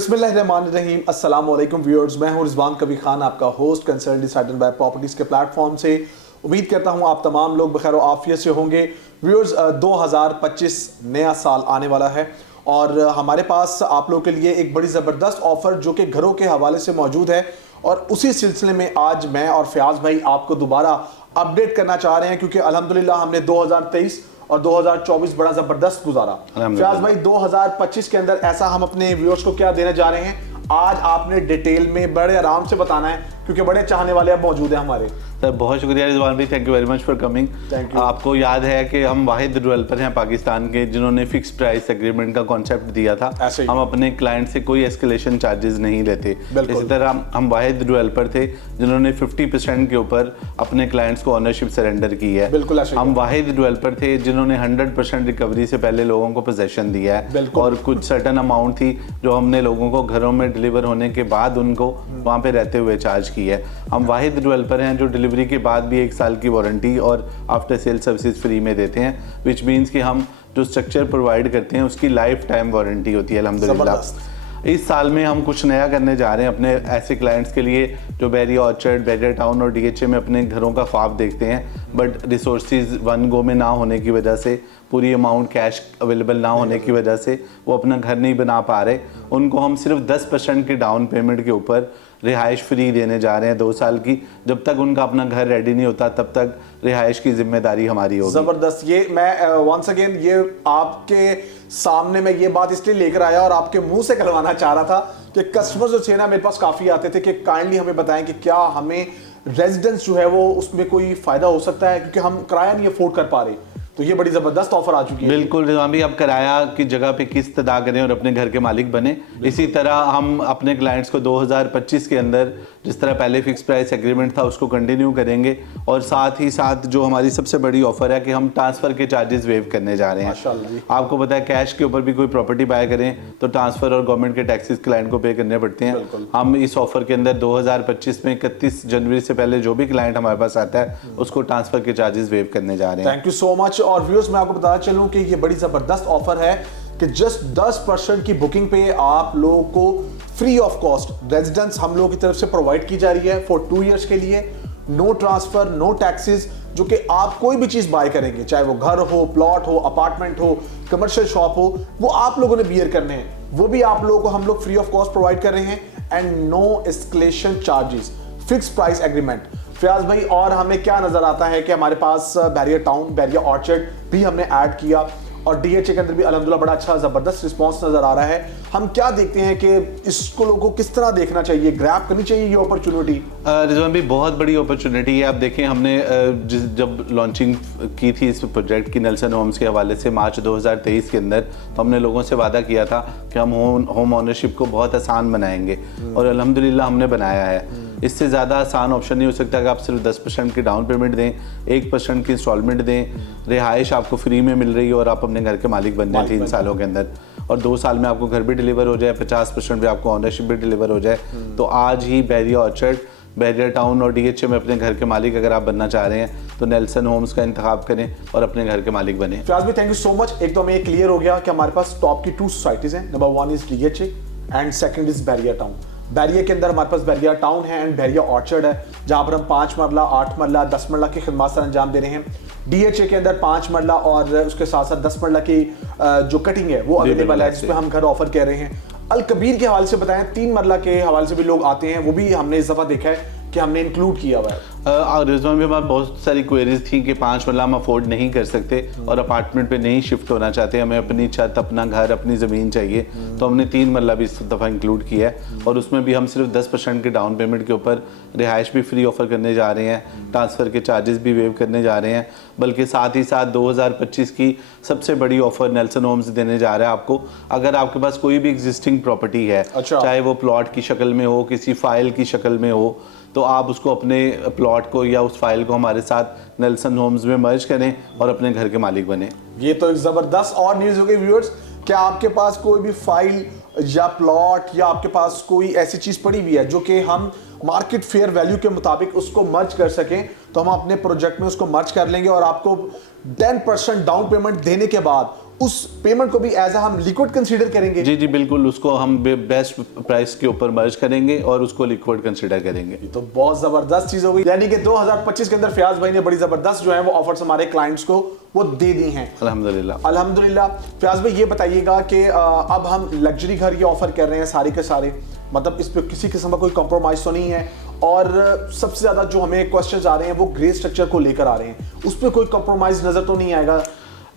बिस्मिल्लाहिर्रहमानिर्रहीम, अस्सलाम वालेकुम व्यूअर्स। मैं हूं रिजवान कबीर खान, आपका host consultant decided by properties के प्लेटफॉर्म से। उम्मीद करता हूं आप तमाम लोग बखैर और आफियत से होंगे। व्यूअर्स, 2025 नया साल आने वाला है और हमारे पास आप लोग के लिए एक बड़ी ज़बरदस्त ऑफ़र जो कि घरों के हवाले से मौजूद है और उसी सिलसिले में आज मैं और फयाज भाई आपको दोबारा अपडेट करना चाह रहे हैं, क्योंकि अल्हम्दुलिल्लाह हमने 2023 और 2024 बड़ा जबरदस्त गुजारा। फयाज भाई, 2025 के अंदर ऐसा हम अपने व्यूअर्स को क्या देने जा रहे हैं, आज आपने डिटेल में बड़े आराम से बताना है, क्योंकि बड़े चाहने वाले अब मौजूद हैं हमारे। सर बहुत शुक्रिया रिजवान भाई, thank you very much for coming. आपको याद है कि हम वाहिद डेवलपर हैं पाकिस्तान के जिन्होंने फिक्स प्राइस एग्रीमेंट का कॉन्सेप्ट दिया था। हम अपने क्लाइंट से कोई एस्केलेशन चार्जेस नहीं लेते। इसी तरह हम वाहिद डेवलपर थे जिन्होंने 50% के ऊपर अपने क्लाइंट्स को ओनरशिप सरेंडर की है। बिल्कुल हम वाहिद डेवलपर थे जिन्होंने 100% रिकवरी से पहले लोगों को पोजेशन दिया है और कुछ सर्टन अमाउंट थी जो हमने लोगों को घरों में डिलीवर होने के बाद उनको वहाँ पे रहते हुए चार्ज की है। हम वाहिद डेवलपर हैं जो डिलीवरी के बाद भी 1 साल की वारंटी और आफ्टर सेल सर्विसेज फ्री में देते हैं, विच मीन्स कि हम जो स्ट्रक्चर प्रोवाइड करते हैं उसकी लाइफ टाइम वारंटी होती है अल्हम्दुलिल्लाह। इस साल में हम कुछ नया करने जा रहे हैं अपने ऐसे क्लाइंट्स के लिए जो बैरिया ऑर्चर्ड, बैरिया टाउन और डीएचए में अपने घरों का ख्वाब देखते हैं, बट रिसोर्सेज वन गो में ना होने की वजह से, पूरी अमाउंट कैश अवेलेबल ना होने की वजह से वो अपना घर नहीं बना पा रहे। उनको हम सिर्फ 10% की डाउन पेमेंट के ऊपर रिहाइश फ्री देने जा रहे हैं 2 साल की। जब तक उनका अपना घर रेडी नहीं होता तब तक रिहाइश की जिम्मेदारी हमारी होगी। ज़बरदस्त। ये मैं वंस अगेन ये आपके सामने मैं ये बात इसलिए लेकर आया और आपके मुंह से करवाना चाह रहा था कि कस्टमर्स जो थे ना मेरे पास काफ़ी आते थे कि काइंडली हमें बताएं कि क्या हमें रेजिडेंस जो है वो उसमें कोई फ़ायदा हो सकता है, क्योंकि हम किराया नहीं अफोर्ड कर पा रहे। तो ये बड़ी ज़बरदस्त ऑफर आ चुकी है। बिल्कुल रिजवान भाई, अब किराया की जगह पे किस्त अदा करें और अपने घर के मालिक बने। इसी तरह हम अपने क्लाइंट्स को 2025 के अंदर जिस तरह पहले फिक्स प्राइस एग्रीमेंट था उसको कंटिन्यू करेंगे और साथ ही साथ जो हमारी सबसे बड़ी ऑफर है कि हम ट्रांसफ़र के चार्जेस वेव करने जा रहे हैं। आपको पता है कैश के ऊपर भी कोई प्रॉपर्टी बाय करें तो ट्रांसफ़र और गवर्नमेंट के टैक्सेस क्लाइंट को पे करने पड़ते हैं। हम इस ऑफर के अंदर 2025 में 31 जनवरी से पहले जो भी क्लाइंट हमारे पास आता है उसको ट्रांसफ़र के चार्जेस वेव करने जा रहे हैं। Thank you so much. और व्यूअर्स, मैं आपको बताना चलूं कि ये बड़ी ज़बरदस्त ऑफर है कि जस्ट 10% की बुकिंग पे आप लोगों को फ्री ऑफ कॉस्ट रेजिडेंस हम लोगों की तरफ से प्रोवाइड की जा रही है फॉर 2 इयर्स के लिए। नो ट्रांसफर, नो टैक्सेस, जो कि आप कोई भी चीज़ बाय करेंगे, चाहे वो घर हो, प्लॉट हो, अपार्टमेंट हो, कमर्शियल शॉप हो, वो आप लोगों ने बियर करने हैं, वो भी आप लोगों को हम लोग फ्री ऑफ कॉस्ट प्रोवाइड कर रहे हैं। And no escalation charges, fix price agreement. Fayaz भाई, और हमें क्या नजर आता है कि हमारे पास बैरिया टाउन, बैरिया ऑर्चर्ड भी हमने ऐड किया और डीएचए के अंदर भी अल्हम्दुलिल्लाह बड़ा अच्छा ज़बरदस्त रिस्पांस नज़र आ रहा है। हम क्या देखते हैं कि इसको लोगों को किस तरह देखना चाहिए, ग्रैब करनी चाहिए ये अपॉर्चुनिटी? रिजवान भाई, बहुत बड़ी अपॉर्चुनिटी है। आप देखें, हमने जब लॉन्चिंग की थी इस प्रोजेक्ट की नेल्सन होम्स के हवाले से मार्च 2023 के अंदर, तो हमने लोगों से वादा किया था कि हम होम ओनरशिप को बहुत आसान बनाएंगे और अल्हम्दुलिल्लाह हमने बनाया है। इससे ज़्यादा आसान ऑप्शन नहीं हो सकता कि आप सिर्फ 10% की डाउन पेमेंट दें, 1% की इंस्टॉलमेंट दें, रिहाइश आपको फ्री में मिल रही है और आप अपने घर के मालिक बन जाए 3 सालों के अंदर, और 2 साल में आपको घर भी डिलीवर हो जाए, 50% भी आपको ओनरशिप भी डिलीवर हो जाए। तो आज ही बैरिया ऑर्चर्ड, बैरिया टाउन और डीएचए में अपने घर के मालिक अगर आप बनना चाह रहे हैं तो नेल्सन होम्स का इंतखाब करें और अपने घर के मालिक बने। फयाज भाई, थैंक यू सो मच। एक तो हमें क्लियर हो गया कि हमारे पास टॉप की 2 सोसाइटीज़ हैं। Number 1 is DHA and second is Bahria town. Bahria के अंदर हमारे पास बैरिया टाउन है एंड बैरिया ऑर्चर्ड है, जहाँ पर हम 5 मरला, 8 मरला, 10 मरला की खिदमत सर अंजाम दे रहे हैं। डीएचए के अंदर 5 मरला और उसके साथ साथ 10 मरला की जो कटिंग है वो अवेलेबल है, जिसमें हम घर ऑफर कर रहे हैं। अल कबीर के हवाले से बताएं, 3 मरला के हवाले से भी लोग आते हैं, वो भी हमने इस दफ़ा देखा है कि हमने इंक्लूड किया हुआ है। रिजवान में हमारे बहुत सारी क्वेरीज थी कि 5 मरला हम अफोर्ड नहीं कर सकते और अपार्टमेंट पे नहीं शिफ्ट होना चाहते, हमें अपनी छत, अपना घर, अपनी ज़मीन चाहिए, तो हमने 3 मरला भी इस दफ़ा इंक्लूड किया है और उसमें भी हम सिर्फ 10% की डाउन पेमेंट के ऊपर रिहाइश भी फ्री ऑफर करने जा रहे हैं, ट्रांसफ़र के चार्जेस भी वेव करने जा रहे हैं, बल्कि साथ ही साथ 2025 की सबसे बड़ी ऑफर नेल्सन होम्स देने जा रहा है आपको। अगर आपके पास कोई भी एग्जिस्टिंग प्रॉपर्टी है, चाहे वो प्लॉट की शक्ल में हो, किसी फाइल की शक्ल में हो, तो आप उसको अपने प्लॉट को या उस फाइल को हमारे साथ नेल्सन होम्स में मर्ज करें और अपने घर के मालिक बने। ये तो एक ज़बरदस्त और न्यूज़ हो गई व्यूअर्स। क्या आपके पास कोई भी फाइल या प्लॉट या आपके पास कोई ऐसी चीज़ पड़ी हुई है जो कि हम मार्केट फेयर वैल्यू के मुताबिक उसको मर्ज कर सकें, तो हम अपने प्रोजेक्ट में उसको मर्ज कर लेंगे और आपको 10% डाउन पेमेंट देने के बाद उस पेमेंट को भी एज हम लिक्विड कंसीडर करेंगे? जी बिल्कुल, उसको हम बेस्ट प्राइस के ऊपर मर्ज करेंगे और उसको लिक्विड कंसीडर करेंगे। तो बहुत जबरदस्त चीज हो गई, यानी कि 2025 के अंदर फयाज भाई ने बड़ी जबरदस्त जो है वो ऑफर्स हमारे क्लाइंट्स को वो दे दी हैं। अल्हम्दुलिल्लाह। फयाज भाई ये बताइएगा कि अब हम लग्जरी घर ये ऑफर कर रहे हैं सारे के सारे, मतलब इस पे किसी किस्म का कोई कॉम्प्रोमाइज तो नहीं है, और सबसे ज्यादा जो हमें क्वेश्चंस आ रहे हैं वो ग्रे स्ट्रक्चर को लेकर आ रहे हैं, उस पर कोई कॉम्प्रोमाइज नजर तो नहीं आएगा?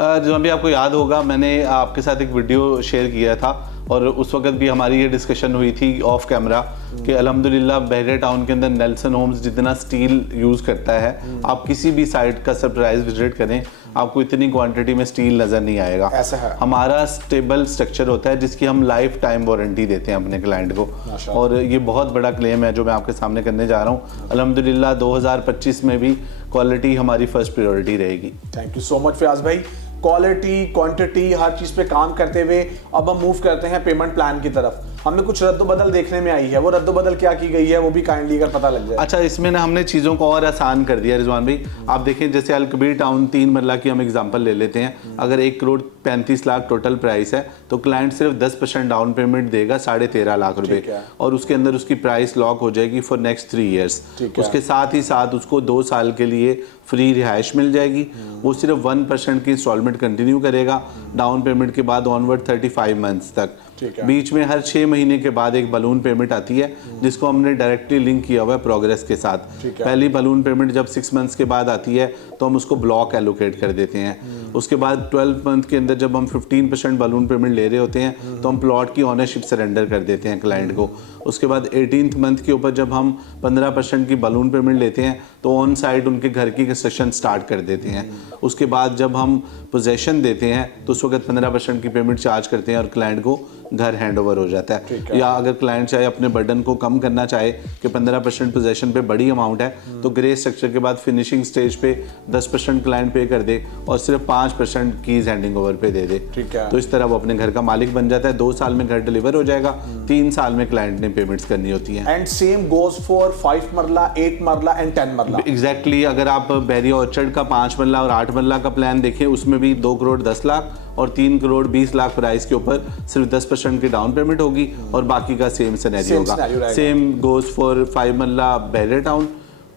जो अभी आपको याद होगा, मैंने आपके साथ एक वीडियो शेयर किया था और उस वक्त भी हमारी ये डिस्कशन हुई थी ऑफ कैमरा कि अल्हम्दुलिल्लाह बहरिया टाउन के अंदर नेल्सन होम्स जितना स्टील यूज़ करता है, आप किसी भी साइट का सरप्राइज विजिट करें आपको इतनी क्वांटिटी में स्टील नज़र नहीं आएगा। ऐसा है। हमारा स्टेबल स्ट्रक्चर होता है जिसकी हम लाइफ टाइम वारंटी देते हैं अपने क्लाइंट को, और ये बहुत बड़ा क्लेम है जो मैं आपके सामने करने जा रहा हूँ। अल्हम्दुलिल्लाह 2025 में भी क्वालिटी हमारी फर्स्ट प्रायोरिटी रहेगी। Thank you so much Fayaz भाई। क्वालिटी, क्वांटिटी, हर चीज पे काम करते हुए अब हम मूव करते हैं पेमेंट प्लान की तरफ। हमें कुछ रद्द-बदल देखने में आई है, वो रद्द-बदल क्या की गई है वो भी काइंडली अगर पता लग जाए। अच्छा, इसमें ना हमने चीज़ों को और आसान कर दिया रिजवान भाई। आप देखें जैसे अलकबीर टाउन 3 मरला की हम एग्जांपल ले लेते हैं, अगर 1,35,00,000 टोटल प्राइस है तो क्लाइंट सिर्फ 10% डाउन पेमेंट देगा 13.5 लाख रुपए, और उसके अंदर उसकी प्राइस लॉक हो जाएगी फॉर नेक्स्ट 3 ईयर्स। उसके साथ ही साथ उसको 2 साल के लिए फ्री रिहाइश मिल जाएगी। वो सिर्फ 1% की इंस्टॉलमेंट कंटिन्यू करेगा डाउन पेमेंट के बाद ऑनवर्ड 35 मंथ्स तक। बीच में हर 6 महीने के बाद एक बलून पेमेंट आती है जिसको हमने डायरेक्टली लिंक किया हुआ है प्रोग्रेस के साथ। पहली बलून पेमेंट जब 6 मंथ्स के बाद आती है तो हम उसको ब्लॉक एलोकेट कर देते हैं। उसके बाद 12 मंथ के अंदर जब हम 15% बलून पेमेंट ले रहे होते हैं तो हम प्लॉट की ओनरशिप सरेंडर कर देते हैं क्लाइंट को। उसके बाद 18th मंथ के ऊपर जब हम 15% की बलून पेमेंट लेते हैं तो ऑन साइड उनके घर की कंस्ट्रक्शन स्टार्ट कर देते हैं। उसके बाद जब हम पोजेशन देते हैं तो उस वक्त 15% की पेमेंट चार्ज करते हैं और क्लाइंट को घर हैंड ओवर हो जाता है। या अगर क्लाइंट चाहे अपने बर्डन को कम करना चाहे कि 15% पोजेशन पे बड़ी अमाउंट है तो ग्रे स्ट्रक्चर के बाद फिनिशिंग स्टेज पे 10% क्लाइंट पे कर दे और सिर्फ 5% कीज हैंडिंग ओवर पे दे दे, तो इस तरह वो अपने घर का मालिक बन जाता है। 2 साल में घर डिलीवर हो जाएगा, 3 साल में क्लाइंट ने पेमेंट्स करनी होती है। एंड सेम गोज फॉर 5 मरला, 8 मरला एंड 10 मरला। एग्जैक्टली। अगर आप बहरिया ऑर्चर्ड का 5 मरला और 8 मरला का प्लान देखें, उसमें भी 2 करोड़ 10 लाख और 3 करोड़ 20 लाख प्राइस के ऊपर सिर्फ 10% की डाउन पेमेंट होगी और बाकी का सेम सिनेरियो होगा। सेम गोज फॉर 5 मरला बहरिया टाउन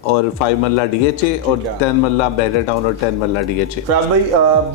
और 5 मरला DHA और 10 मरला बहरिया टाउन और 10 मरला DHA। फयाज भाई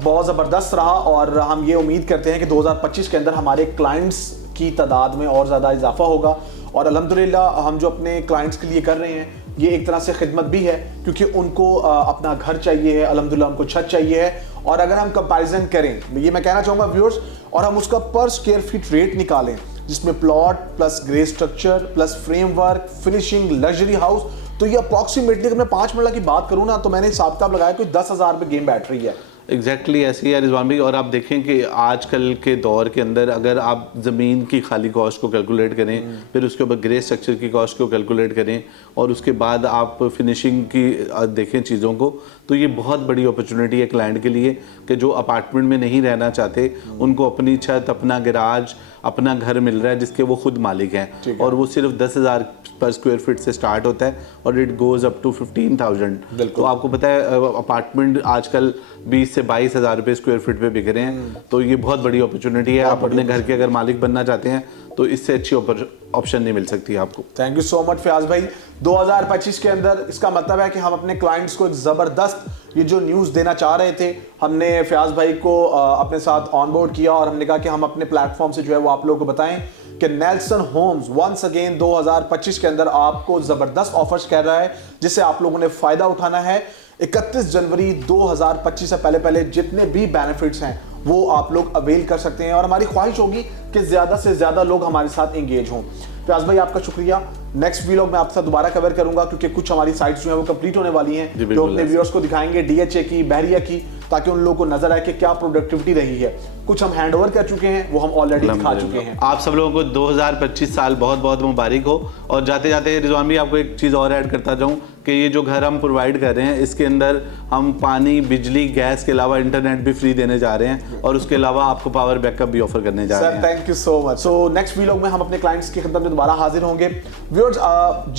बहुत ज़बरदस्त रहा और हम ये उम्मीद करते हैं कि 2025 के अंदर हमारे क्लाइंट्स की तादाद में और ज़्यादा इजाफा होगा, और अल्हम्दुलिल्लाह हम जो अपने क्लाइंट्स के लिए कर रहे हैं ये एक तरह से खिदमत भी है क्योंकि उनको अपना घर चाहिए है, अल्हम्दुलिल्लाह उनको छत चाहिए है। और अगर हम कंपैरिजन करें, ये मैं कहना चाहूँगा व्यूअर्स, और हम उसका पर स्क्वायर फीट रेट निकालें जिसमें plot plus grey structure plus framework finishing luxury house, तो ये अप्रॉक्सीमेटली अगर मैं 5 मरला की बात करूँ ना तो मैंने हिसाब किताब लगाया कोई 10,000 रुपये गेम बैठ रही है। एग्जैक्टली ऐसे ही है रिजवान भाई। और आप देखें कि आजकल के दौर के अंदर अगर आप ज़मीन की खाली कॉस्ट को कैलकुलेट करें, फिर उसके ऊपर ग्रे स्ट्रक्चर की कॉस्ट को कैलकुलेट करें और उसके बाद आप फिनिशिंग की देखें चीज़ों को, तो ये बहुत बड़ी अपॉर्चुनिटी है क्लाइंट के लिए कि जो अपार्टमेंट में नहीं रहना चाहते उनको अपनी छत, अपना गैराज, अपना घर मिल रहा है जिसके वो खुद मालिक हैं, और वो सिर्फ 10,000 पर स्क्वायर फीट से स्टार्ट होता है और इट गोज अप टू 15,000। तो आपको पता है अपार्टमेंट आजकल 20 से 22,000 रुपये स्क्वायर फीट पे बिक रहे हैं, तो ये बहुत बड़ी अपॉर्चुनिटी है। आप अपने घर के अगर मालिक बनना चाहते हैं तो इससे अच्छी ऑप्शन नहीं मिल सकती आपको। Thank you so much Fayaz भाई। 2025 के अंदर इसका मतलब है कि हम अपने क्लाइंट्स को एक ज़बरदस्त ये जो न्यूज़ देना चाह रहे थे, हमने फयाज भाई को अपने साथ ऑनबोर्ड किया और हमने कहा कि हम अपने प्लेटफॉर्म से जो है वो आप लोगों को बताएं कि नेल्सन होम्स वंस अगेन 2025 के अंदर आपको ज़बरदस्त ऑफर्स कर रहा है जिससे आप लोगों ने फ़ायदा उठाना है। 31 जनवरी 2025 से पहले जितने भी बेनिफिट्स हैं वो आप लोग अवेल कर सकते हैं और हमारी ख्वाहिश होगी कि ज़्यादा से ज़्यादा लोग हमारे साथ एंगेज हों। फयाज भाई आपका शुक्रिया। नेक्स्ट व्लॉग में आपके साथ दोबारा कवर करूंगा क्योंकि कुछ हमारी साइट्स जो है वो कंप्लीट होने वाली हैं जो अपने व्यूअर्स को दिखाएंगे DHA की, बहरिया की, ताकि उन लोगों को नजर आए कि क्या प्रोडक्टिविटी रही है। कुछ हम हैंड ओवर कर चुके हैं, वो हम ऑलरेडी दिखा चुके हैं। आप सब लोगों को 2025 साल बहुत बहुत मुबारक हो। और जाते जाते रिजवान भी आपको एक चीज़ और ऐड करता जाऊँ कि ये जो घर हम प्रोवाइड कर रहे हैं इसके अंदर हम पानी, बिजली, गैस के अलावा इंटरनेट भी फ्री देने जा रहे हैं और उसके अलावा आपको पावर बैकअप भी ऑफर करने जा रहे हैं। Thank you so much. So next vlog में हम अपने क्लाइंट्स की खिदमत में दोबारा हाजिर होंगे। व्यूअर्स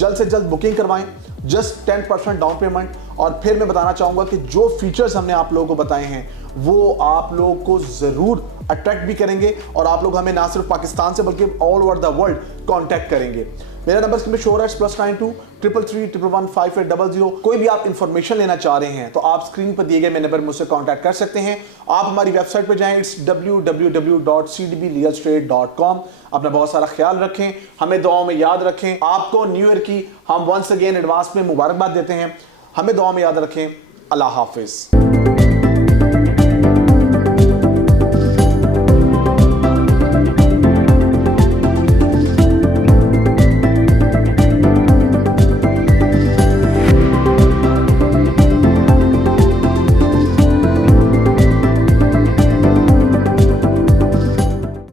जल्द से जल्द बुकिंग करवाएं जस्ट 10% डाउन पेमेंट। और फिर मैं बताना चाहूंगा कि जो फीचर्स हमने आप लोगों को बताए हैं वो आप लोगों को जरूर अट्रैक्ट भी करेंगे और आप लोग हमें ना सिर्फ पाकिस्तान से बल्कि all over the world contact करेंगे। मेरा नंबर स्क्रीन पे शो हो रहा है +92 333 111 5800। कोई भी आप इंफॉर्मेशन लेना चाह रहे हैं तो आप स्क्रीन पर दिए गए मेरे नंबर मुझसे कांटेक्ट कर सकते हैं। आप हमारी वेबसाइट पर जाएं, इट्स www.cdbrealestate.com। अपना बहुत सारा ख्याल रखें, हमें दुआओं में याद रखें। आपको न्यू ईयर की हम वंस अगेन एडवांस में मुबारकबाद देते हैं। हमें दुआ में याद रखें। अल्लाह हाफिज।